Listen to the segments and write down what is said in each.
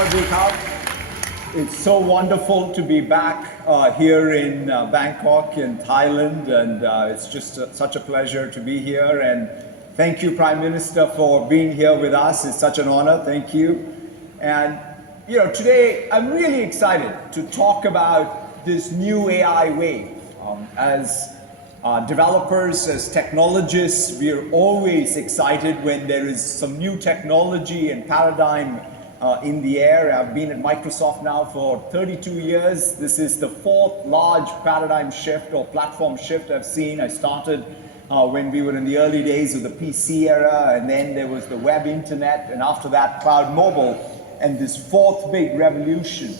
Sawadee. It's so wonderful to be back here in Bangkok in Thailand, and it's just such a pleasure to be here. And thank you, Prime Minister, for being here with us. It's such an honor. Thank you. And today I'm really excited to talk about this new AI wave. As developers, as technologists, we are always excited when there is some new technology and paradigm in the air. I've been at Microsoft now for 32 years. This is the fourth large paradigm shift or platform shift I've seen. I started when we were in the early days of the PC era, and then there was the web internet, and after that cloud mobile, and this fourth big revolution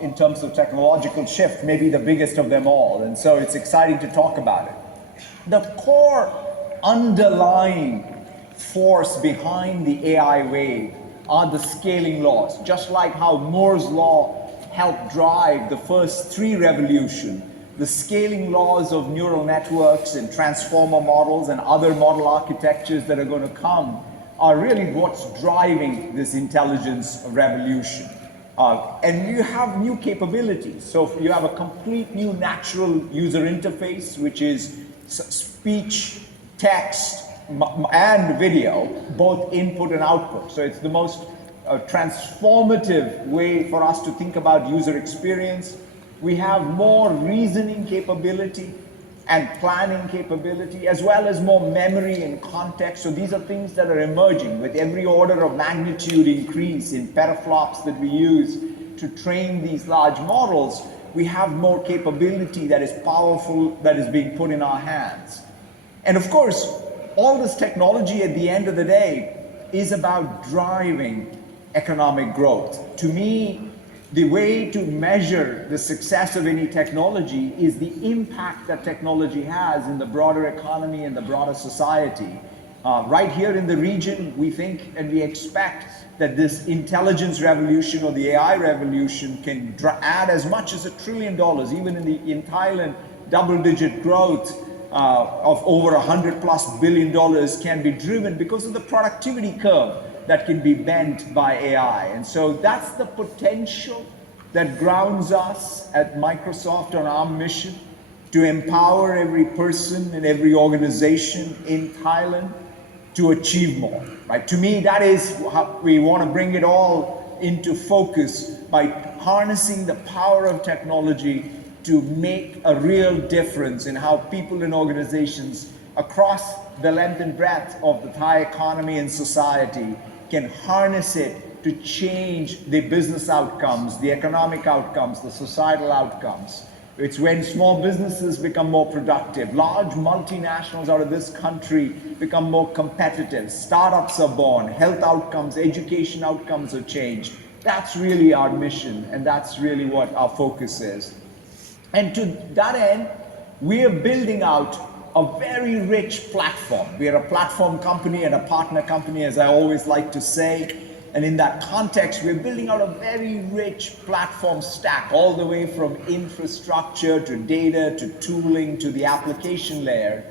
in terms of technological shift, maybe the biggest of them all. And so it's exciting to talk about it. The core underlying force behind the AI wave are the scaling laws. Just like how Moore's law helped drive the first three revolutions, the scaling laws of neural networks and transformer models and other model architectures that are going to come are really what's driving this intelligence revolution. And you have new capabilities. So you have a complete new natural user interface, which is speech, text, and video, both input and output. So it's the most transformative way for us to think about user experience. We have more reasoning capability and planning capability, as well as more memory and context. So these are things that are emerging with every order of magnitude increase in petaflops that we use to train these large models. We have more capability that is powerful, that is being put in our hands. And of course, all this technology at the end of the day is about driving economic growth. To me, the way to measure the success of any technology is the impact that technology has in the broader economy and the broader society. Right here in the region, we think and we expect that this intelligence revolution or the AI revolution can add as much as $1 trillion, even in Thailand, double-digit growth of over $100+ billion can be driven because of the productivity curve that can be bent by AI. And so that's the potential that grounds us at Microsoft on our mission to empower every person and every organization in Thailand to achieve more, right? To me, that is how we want to bring it all into focus by harnessing the power of technology to make a real difference in how people and organizations across the length and breadth of the Thai economy and society can harness it to change the business outcomes, the economic outcomes, the societal outcomes. It's when small businesses become more productive, large multinationals out of this country become more competitive, startups are born, health outcomes, education outcomes are changed. That's really our mission, and that's really what our focus is. And to that end, we are building out a very rich platform. We are a platform company and a partner company, as I always like to say. And in that context, we're building out a very rich platform stack, all the way from infrastructure to data to tooling to the application layer.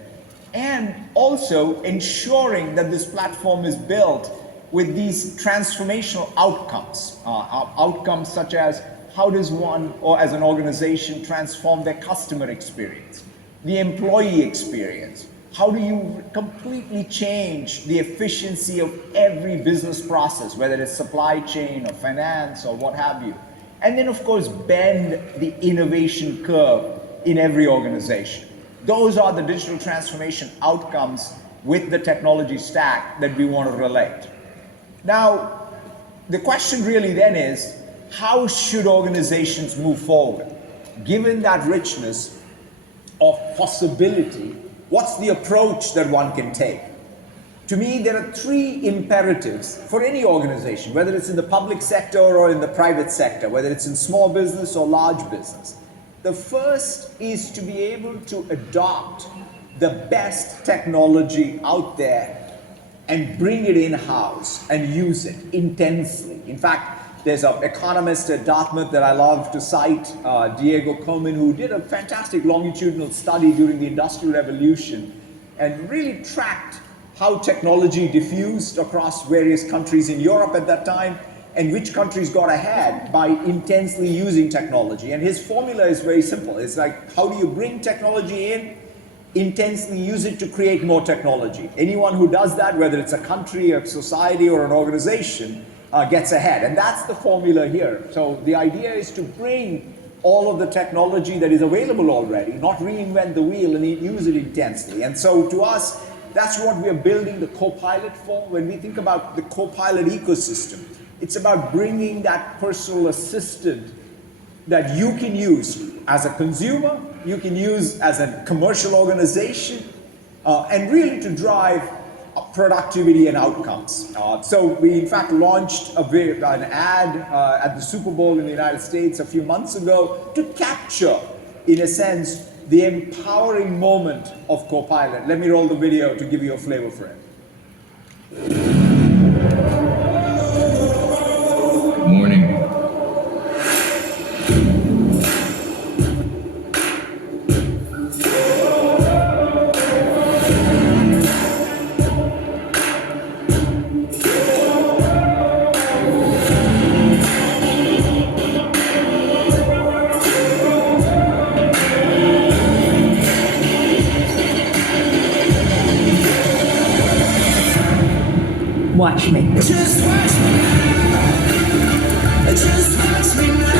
And also ensuring that this platform is built with these transformational outcomes. Outcomes such as how does one or as an organization transform their customer experience, the employee experience? How do you completely change the efficiency of every business process, whether it's supply chain or finance or what have you? And then of course, bend the innovation curve in every organization. Those are the digital transformation outcomes with the technology stack that we want to relate. Now, the question really then is, how should organizations move forward? Given that richness of possibility, what's the approach that one can take? To me, there are three imperatives for any organization, whether it's in the public sector or in the private sector, whether it's in small business or large business. The first is to be able to adopt the best technology out there and bring it in-house and use it intensely. In fact, there's an economist at Dartmouth that I love to cite, Diego Coleman, who did a fantastic longitudinal study during the Industrial Revolution and really tracked how technology diffused across various countries in Europe at that time and which countries got ahead by intensely using technology. And his formula is very simple. It's like, how do you bring technology in? Intensely use it to create more technology. Anyone who does that, whether it's a country, a society, or an organization, gets ahead. And that's the formula here. So the idea is to bring all of the technology that is available already, not reinvent the wheel and use it intensely. And so to us, that's what we are building the Copilot for. When we think about the Copilot ecosystem, it's about bringing that personal assistant that you can use as a consumer, you can use as a commercial organization, and really to drive productivity and outcomes. So we in fact launched an ad at the Super Bowl in the United States a few months ago to capture, in a sense, the empowering moment of Copilot. Let me roll the video to give you a flavor for it. Morning. Watch me. Just watch me now. Just watch me now.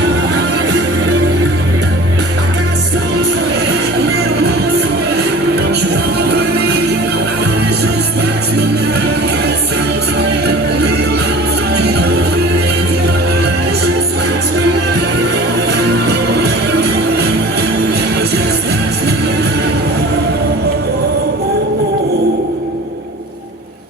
I got something for it, a little more for it. You won't believe your eyes. Just watch me now. I got something for it, a little more for it. You won't believe your eyes. Just watch me now. Just watch me now.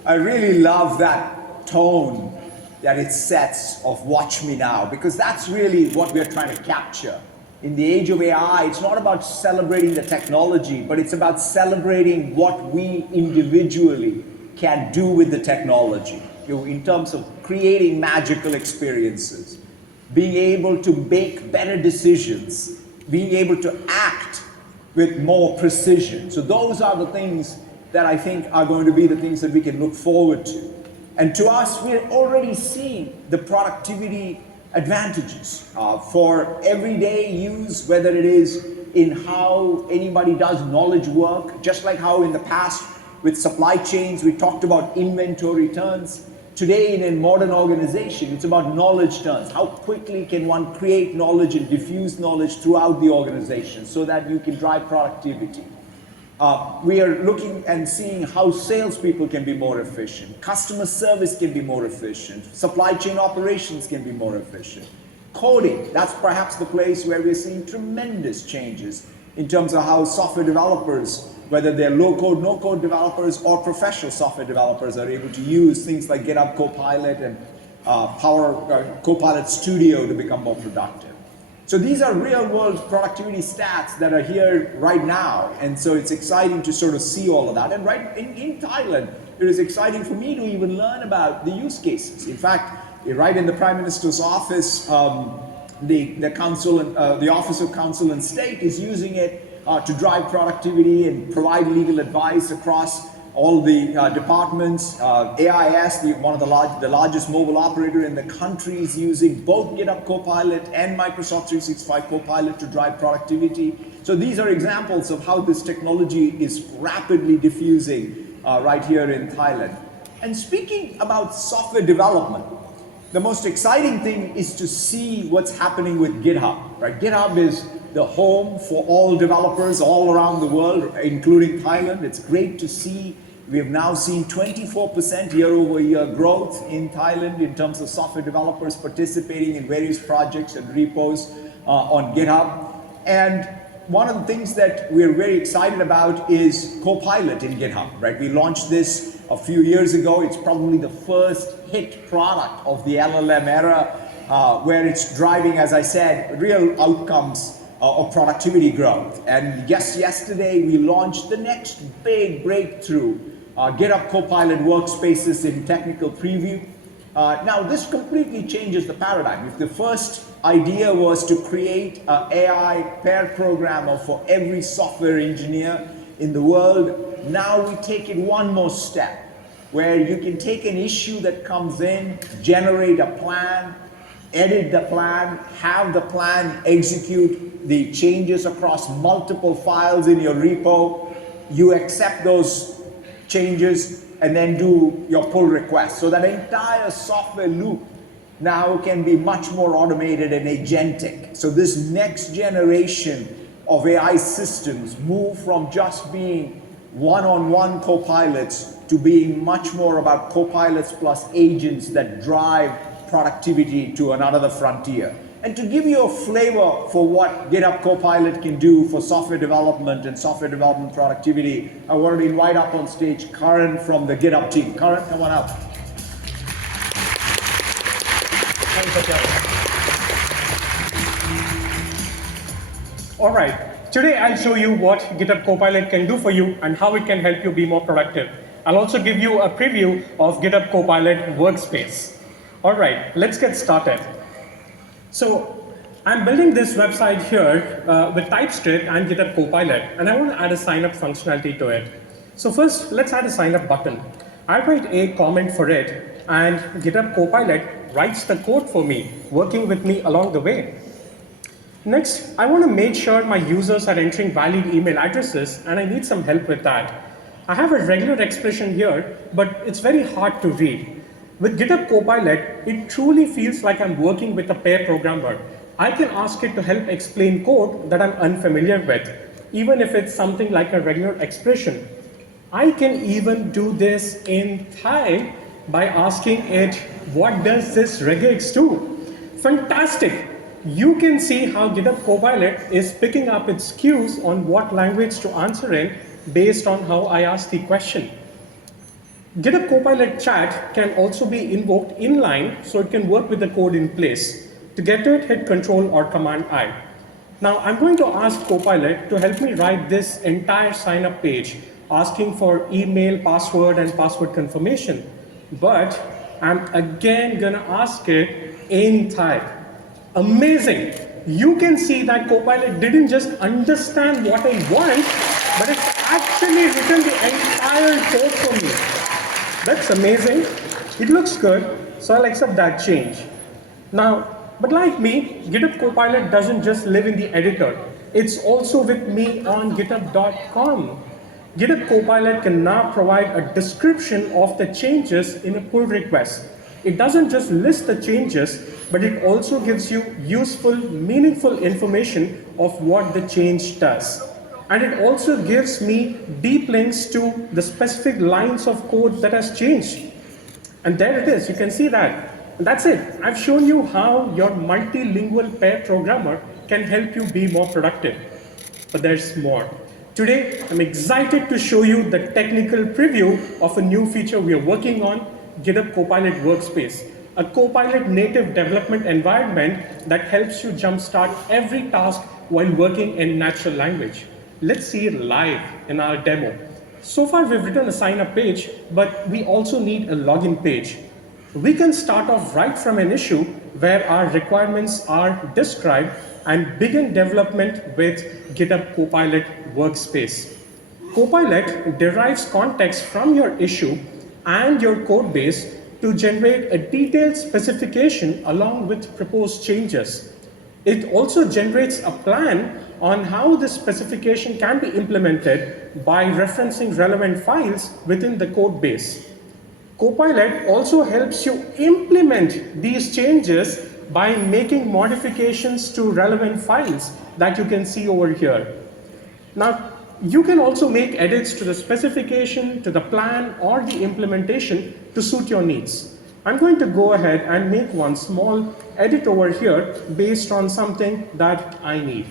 I really love that tone that it sets of watch me now, because that's really what we're trying to capture. In the age of AI, it's not about celebrating the technology, but it's about celebrating what we individually can do with the technology, in terms of creating magical experiences, being able to make better decisions, being able to act with more precision. So those are the things that I think are going to be the things that we can look forward to. And to us, we're already seeing the productivity advantages for everyday use, whether it is in how anybody does knowledge work, just like how in the past with supply chains, we talked about inventory turns. Today in a modern organization, it's about knowledge turns. How quickly can one create knowledge and diffuse knowledge throughout the organization so that you can drive productivity? We are looking and seeing how salespeople can be more efficient, customer service can be more efficient, supply chain operations can be more efficient. Coding, that's perhaps the place where we're seeing tremendous changes in terms of how software developers, whether they're low-code, no-code developers or professional software developers, are able to use things like GitHub Copilot and Copilot Studio to become more productive. So these are real-world productivity stats that are here right now, and so it's exciting to sort of see all of that. And right in Thailand, it is exciting for me to even learn about the use cases. In fact, right in the Prime Minister's office, the Office of Council and State is using it to drive productivity and provide legal advice across all the departments. AIS, one of the largest mobile operator in the country, is using both GitHub Copilot and Microsoft 365 Copilot to drive productivity. So these are examples of how this technology is rapidly diffusing right here in Thailand. And speaking about software development, the most exciting thing is to see what's happening with GitHub, right? GitHub is the home for all developers all around the world, including Thailand. It's great to see. We have now seen 24% year-over-year growth in Thailand in terms of software developers participating in various projects and repos on GitHub. And one of the things that we're very excited about is Copilot in GitHub, right? We launched this a few years ago. It's probably the first hit product of the LLM era, where it's driving, as I said, real outcomes of productivity growth. And yesterday we launched the next big breakthrough, GitHub Copilot Workspaces in technical preview. Now this completely changes the paradigm. If the first idea was to create an AI pair programmer for every software engineer in the world, now we take it one more step. where you can take an issue that comes in, generate a plan, edit the plan, have the plan execute the changes across multiple files in your repo. You accept those changes and then do your pull request. So that entire software loop now can be much more automated and agentic. So this next generation of AI systems move from just being one-on-one co-pilots to being much more about co-pilots plus agents that drive productivity to another frontier. And to give you a flavor for what GitHub Copilot can do for software development and software development productivity, I wanted to invite up on stage Karan from the GitHub team. Karan, come on up. Thanks, Satya. All right. Today I'll show you what GitHub Copilot can do for you and how it can help you be more productive. I'll also give you a preview of GitHub Copilot Workspace. All right, let's get started. So I'm building this website here with TypeScript and GitHub Copilot, and I want to add a sign-up functionality to it. So first, let's add a sign-up button. I write a comment for it, and GitHub Copilot writes the code for me, working with me along the way. Next, I want to make sure my users are entering valid email addresses, and I need some help with that. I have a regular expression here, but it's very hard to read. With GitHub Copilot, it truly feels like I'm working with a pair programmer. I can ask it to help explain code that I'm unfamiliar with, even if it's something like a regular expression. I can even do this in Thai by asking it, what does this regex do? Fantastic! You can see how GitHub Copilot is picking up its cues on what language to answer in based on how I ask the question. GitHub Copilot chat can also be invoked inline so it can work with the code in place. To get to it, hit Control or Command I. Now I'm going to ask Copilot to help me write this entire sign-up page, asking for email, password, and password confirmation. But I'm again gonna ask it in Thai. Amazing! You can see that Copilot didn't just understand what I want, but it's actually written the entire code for me. That's amazing. It looks good, so I'll accept that change. Now, but like me, GitHub Copilot doesn't just live in the editor. It's also with me on github.com. GitHub Copilot can now provide a description of the changes in a pull request. It doesn't just list the changes, but it also gives you useful, meaningful information of what the change does. And it also gives me deep links to the specific lines of code that has changed. And there it is, you can see that. And that's it. I've shown you how your multilingual pair programmer can help you be more productive. But there's more. Today, I'm excited to show you the technical preview of a new feature we are working on, GitHub Copilot Workspace, a Copilot native development environment that helps you jumpstart every task while working in natural language. Let's see it live in our demo. So far, we've written a sign-up page, but we also need a login page. We can start off right from an issue where our requirements are described and begin development with GitHub Copilot Workspace. Copilot derives context from your issue and your code base to generate a detailed specification along with proposed changes. It also generates a plan on how this specification can be implemented by referencing relevant files within the code base. Copilot also helps you implement these changes by making modifications to relevant files that you can see over here. Now, you can also make edits to the specification, to the plan, or the implementation to suit your needs. I'm going to go ahead and make one small edit over here based on something that I need.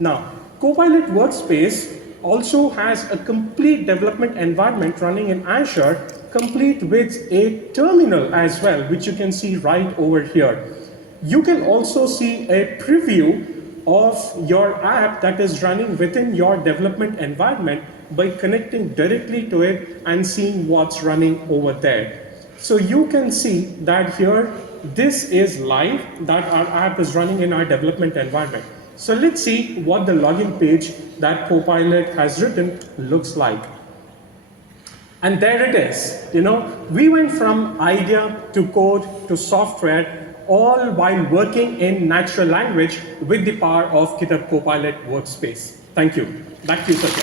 Now, Copilot Workspace also has a complete development environment running in Azure, complete with a terminal as well, which you can see right over here. You can also see a preview of your app that is running within your development environment by connecting directly to it and seeing what's running over there. So you can see that here, this is live, that our app is running in our development environment. So let's see what the login page that Copilot has written looks like. And there it is. We went from idea to code to software, all while working in natural language with the power of GitHub Copilot Workspace. Thank you. Back to you, Satya.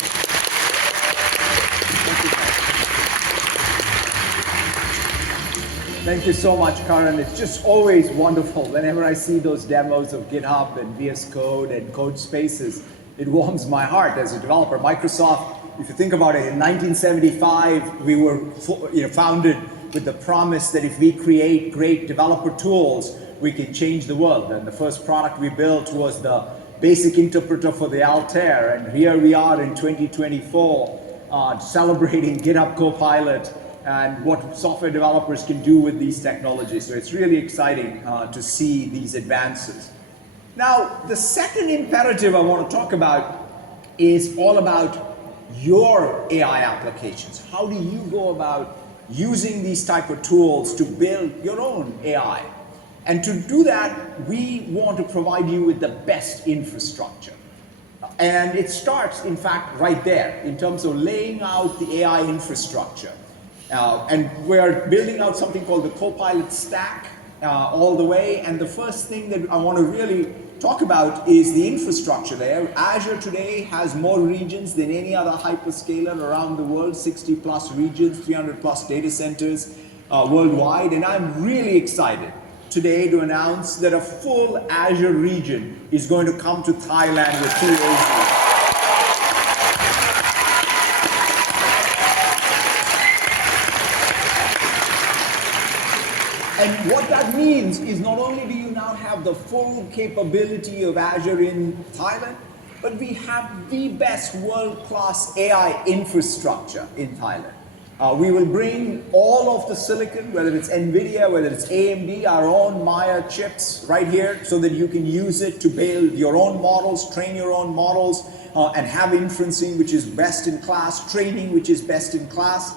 Thank you so much, Karan. It's just always wonderful. Whenever I see those demos of GitHub and VS Code and code spaces, it warms my heart as a developer. Microsoft, if you think about it, in 1975, we were founded with the promise that if we create great developer tools, we can change the world. And the first product we built was the basic interpreter for the Altair. And here we are in 2024, celebrating GitHub Copilot and what software developers can do with these technologies. So it's really exciting to see these advances. Now, the second imperative I want to talk about is all about your AI applications. How do you go about using these type of tools to build your own AI? And to do that, we want to provide you with the best infrastructure. And it starts, in fact, right there in terms of laying out the AI infrastructure. And we're building out something called the Copilot Stack all the way. And the first thing that I want to really talk about is the infrastructure there. Azure today has more regions than any other hyperscaler around the world, 60 plus regions, 300 plus data centers worldwide. And I'm really excited today to announce that a full Azure region is going to come to Thailand with 2 A's. And what that means is not only do you now have the full capability of Azure in Thailand, but we have the best world-class AI infrastructure in Thailand. We will bring all of the silicon, whether it's NVIDIA, whether it's AMD, our own Maya chips right here so that you can use it to build your own models, train your own models, and have inferencing, which is best in class, training, which is best in class.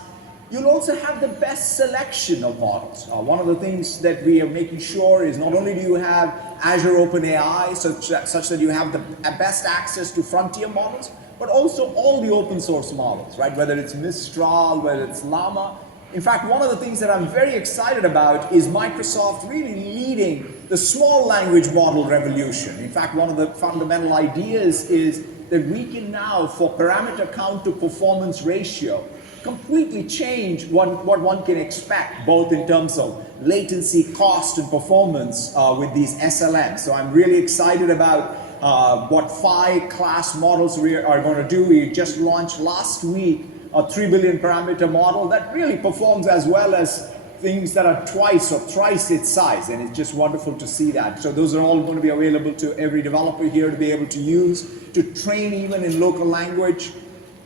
You'll also have the best selection of models. One of the things that we are making sure is not only do you have Azure OpenAI such that you have the best access to frontier models, but also all the open source models, right? Whether it's Mistral, whether it's Llama. In fact, one of the things that I'm very excited about is Microsoft really leading the small language model revolution. In fact, one of the fundamental ideas is that we can now, for parameter count to performance ratio, completely change what one can expect, both in terms of latency, cost, and performance with these SLMs. So I'm really excited about what 5 class models we are going to do. We just launched last week a 3 billion parameter model that really performs as well as things that are twice or thrice its size, and it's just wonderful to see that. So those are all going to be available to every developer here to be able to use, to train even in local language.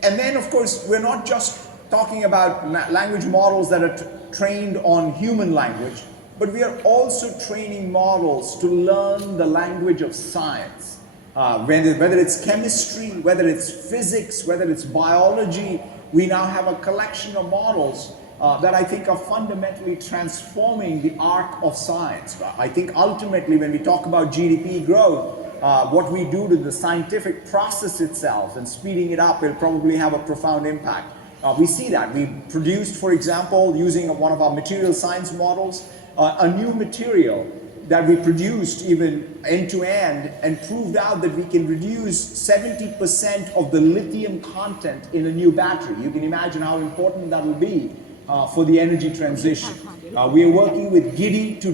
And then, of course, we're not just talking about language models that are trained on human language, but we are also training models to learn the language of science. Whether it's chemistry, whether it's physics, whether it's biology, we now have a collection of models that I think are fundamentally transforming the arc of science. I think ultimately when we talk about GDP growth, what we do to the scientific process itself and speeding it up will probably have a profound impact. We see that. We produced, for example, using one of our material science models, a new material that we produced even end-to-end and proved out that we can reduce 70% of the lithium content in a new battery. You can imagine how important that will be for the energy transition. We are working with Giddy to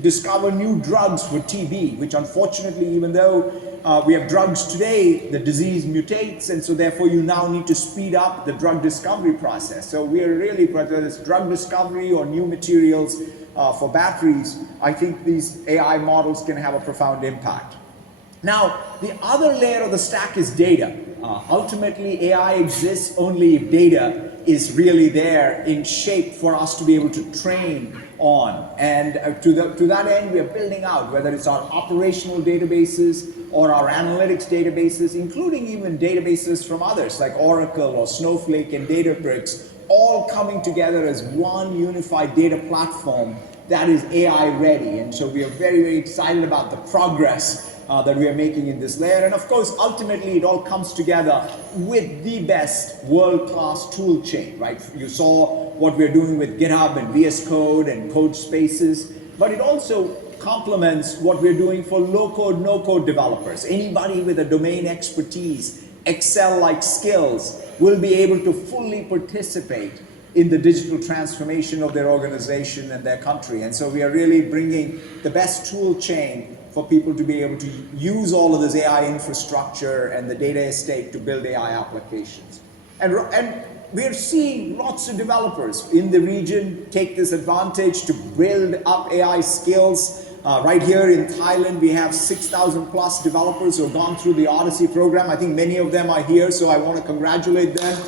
discover new drugs for TB, which unfortunately, even though we have drugs today, the disease mutates, and so therefore you now need to speed up the drug discovery process. So we are really, whether it's drug discovery or new materials for batteries, I think these AI models can have a profound impact. Now, the other layer of the stack is data. Ultimately, AI exists only if data is really there in shape for us to be able to train on. And to that end, we are building out, whether it's our operational databases or our analytics databases, including even databases from others like Oracle or Snowflake and Databricks, all coming together as one unified data platform that is AI ready. And so we are very, very excited about the progress that we are making in this layer. And of course, ultimately, it all comes together with the best world-class tool chain, right? You saw what we're doing with GitHub and VS Code and code spaces, but it also complements what we're doing for low-code, no-code developers. Anybody with a domain expertise, Excel-like skills, will be able to fully participate in the digital transformation of their organization and their country. And so we are really bringing the best tool chain for people to be able to use all of this AI infrastructure and the data estate to build AI applications. And we're seeing lots of developers in the region take this advantage to build up AI skills. Right here in Thailand, we have 6,000 plus developers who have gone through the Odyssey program. I think many of them are here, so I want to congratulate them.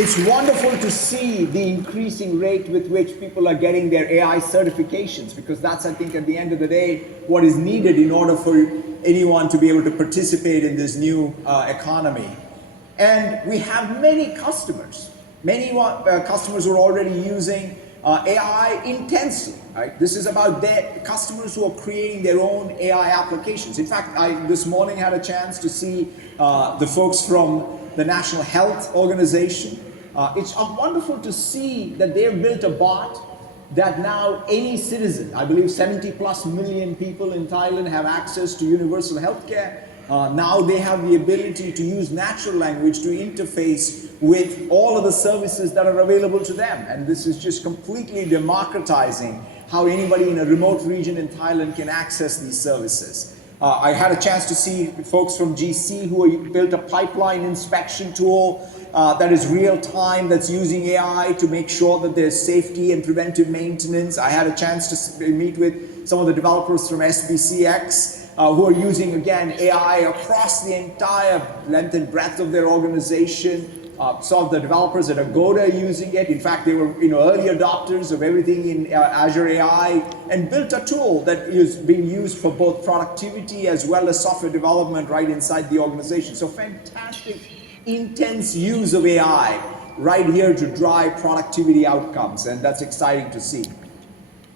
It's wonderful to see the increasing rate with which people are getting their AI certifications, because that's, I think, at the end of the day, what is needed in order for anyone to be able to participate in this new economy. And we have many customers who are already using AI intensely. Right? This is about their customers who are creating their own AI applications. In fact, I this morning had a chance to see the folks from the National Health Organization. It's wonderful to see that they've built a bot that now any citizen, I believe 70 plus million people in Thailand have access to universal healthcare. Now they have the ability to use natural language to interface with all of the services that are available to them. And this is just completely democratizing how anybody in a remote region in Thailand can access these services. I had a chance to see folks from GC who built a pipeline inspection tool that is real time, that's using AI to make sure that there's safety and preventive maintenance. I had a chance to meet with some of the developers from SBCX who are using, again, AI across the entire length and breadth of their organization. Some of the developers at Agoda are using it. In fact, they were early adopters of everything in Azure AI and built a tool that is being used for both productivity as well as software development right inside the organization. So fantastic, intense use of AI right here to drive productivity outcomes, and that's exciting to see.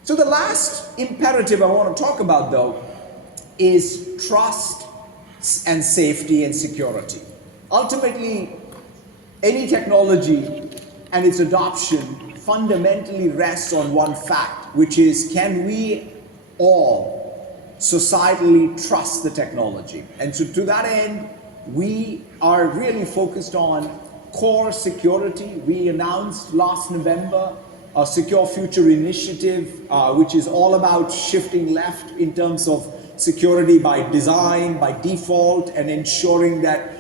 So the last imperative I want to talk about, though, is trust and safety and security. Ultimately, any technology and its adoption fundamentally rests on one fact, which is, can we all societally trust the technology? And so to that end, we are really focused on core security. We announced last November a Secure Future Initiative, which is all about shifting left in terms of security by design, by default, and ensuring that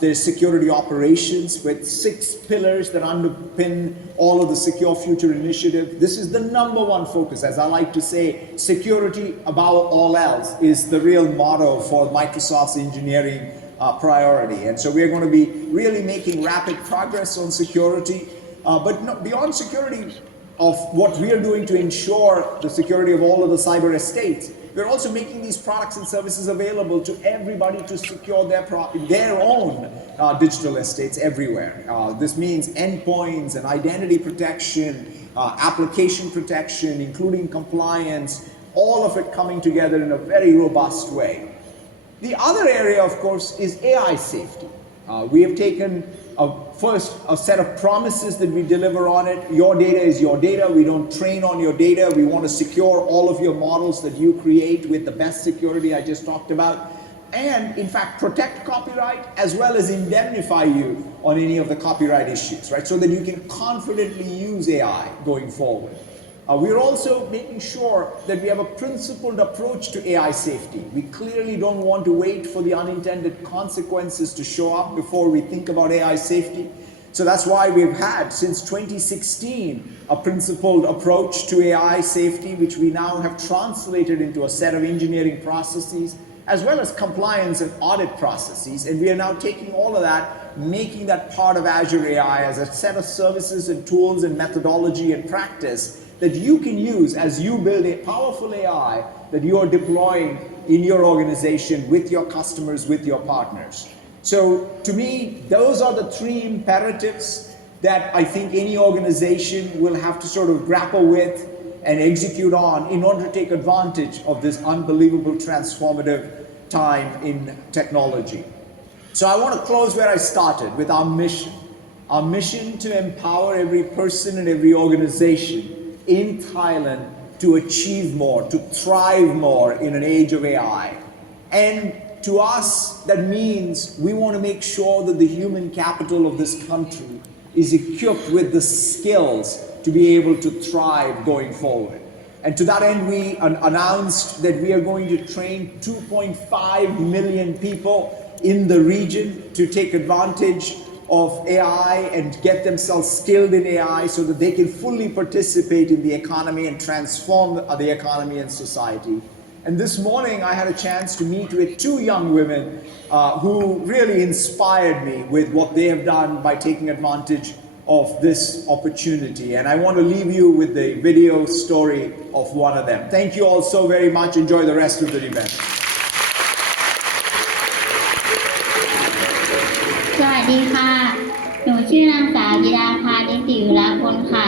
there's security operations with 6 pillars that underpin all of the Secure Future Initiative. This is the number one focus. As I like to say, security above all else is the real motto for Microsoft's engineering priority. And so we're going to be really making rapid progress on security. But beyond security of what we are doing to ensure the security of all of the cyber estates, we're also making these products and services available to everybody to secure their own digital estates everywhere. This means endpoints and identity protection, application protection, including compliance, all of it coming together in a very robust way. The other area, of course, is AI safety. We have taken first a set of promises that we deliver on it. Your data is your data. We don't train on your data. We want to secure all of your models that you create with the best security I just talked about. And in fact, protect copyright as well as indemnify you on any of the copyright issues, right? So that you can confidently use AI going forward. We're also making sure that we have a principled approach to AI safety. We clearly don't want to wait for the unintended consequences to show up before we think about AI safety. So that's why we've had, since 2016, a principled approach to AI safety, which we now have translated into a set of engineering processes, as well as compliance and audit processes. And we are now taking all of that, making that part of Azure AI as a set of services and tools and methodology and practice that you can use as you build a powerful AI that you are deploying in your organization with your customers, with your partners. So to me, those are the 3 imperatives that I think any organization will have to sort of grapple with and execute on in order to take advantage of this unbelievable transformative time in technology. So I want to close where I started with our mission. Our mission to empower every person and every organization in Thailand to achieve more, to thrive more in an age of AI. And to us, that means we want to make sure that the human capital of this country is equipped with the skills to be able to thrive going forward. And to that end, we announced that we are going to train 2.5 million people in the region to take advantage of AI and get themselves skilled in AI so that they can fully participate in the economy and transform the economy and society. And this morning, I had a chance to meet with two young women who really inspired me with what they have done by taking advantage of this opportunity. And I want to leave you with the video story of one of them. Thank you all so very much. Enjoy the rest of the event. สวัสดีค่ะ หนูชื่อนางสาวจิดาภานิติวรกุลค่ะ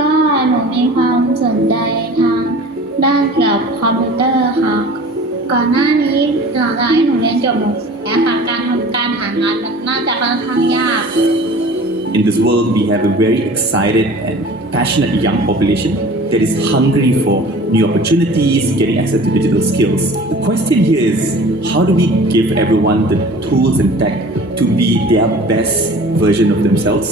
ก็หนูมีความสนใจทางด้านเกี่ยวกับคอมพิวเตอร์ค่ะ ก่อนหน้านี้หลังจากที่หนูเรียนจบหนูค่ะการหางานมันน่าจะค่อนข้างยาก In this world, we have a very excited and passionate young population that is hungry for new opportunities, getting access to digital skills. The question here is, how do we give everyone the tools and tech to be their best version of themselves?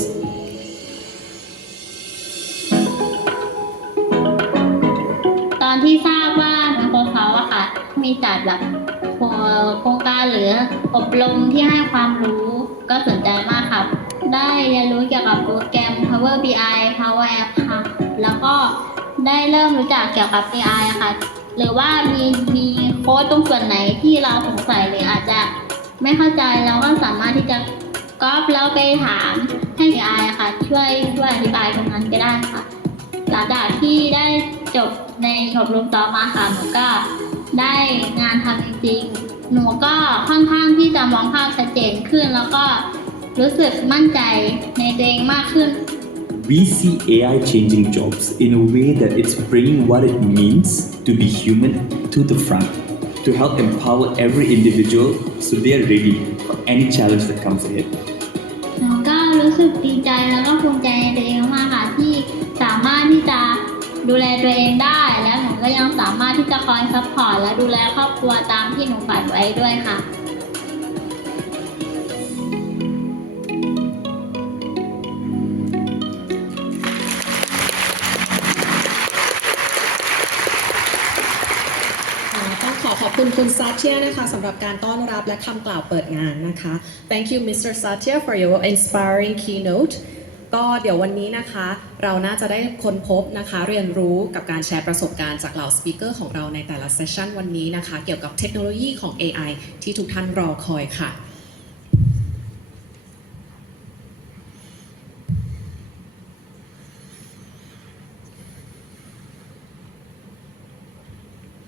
ตอนที่ทราบว่า Microsoft อะค่ะมีจัดแบบโครงการหรืออบรมที่ให้ความรู้ก็สนใจมากค่ะได้เรียนรู้เกี่ยวกับโปรแกรม Power BI Power App ค่ะแล้วก็ได้เริ่มรู้จักเกี่ยวกับ AI ค่ะหรือว่ามีโค้ดตรงส่วนไหนที่เราสงสัยหรืออาจจะไม่เข้าใจเราก็สามารถที่จะก๊อปแล้วไปถามให้ AI ค่ะช่วยอธิบายตรงนั้นก็ได้ค่ะหลังจากที่ได้จบในอบรมต่อมาค่ะหนูก็ได้งานทำจริงๆหนูก็ค่อนข้างที่จะมองภาพชัดเจนขึ้นแล้วก็รู้สึกมั่นใจในตัวเองมากขึ้น We see AI changing jobs in a way that it's bringing what it means to be human to the front, to help empower every individual so they are ready for any challenge that comes ahead. หนูก็รู้สึกดีใจแล้วก็ภูมิใจในตัวเองมากค่ะที่สามารถที่จะดูแลตัวเองได้และหนูก็ยังสามารถที่จะคอยซัพพอร์ตและดูแลครอบครัวตามที่หนูฝันไว้ด้วยค่ะขอบคุณคุณ Satya นะคะสำหรับการต้อนรับและคำกล่าวเปิดงานนะคะ Thank you Mr. Satya for your inspiring keynote ก็เดี๋ยววันนี้นะคะเราน่าจะได้ค้นพบนะคะเรียนรู้กับการแชร์ประสบการณ์จากเหล่าสปีกเกอร์ของเราในแต่ละเซสชันวันนี้นะคะเกี่ยวกับเทคโนโลยีของ AI ที่ทุกท่านรอคอยค่ะ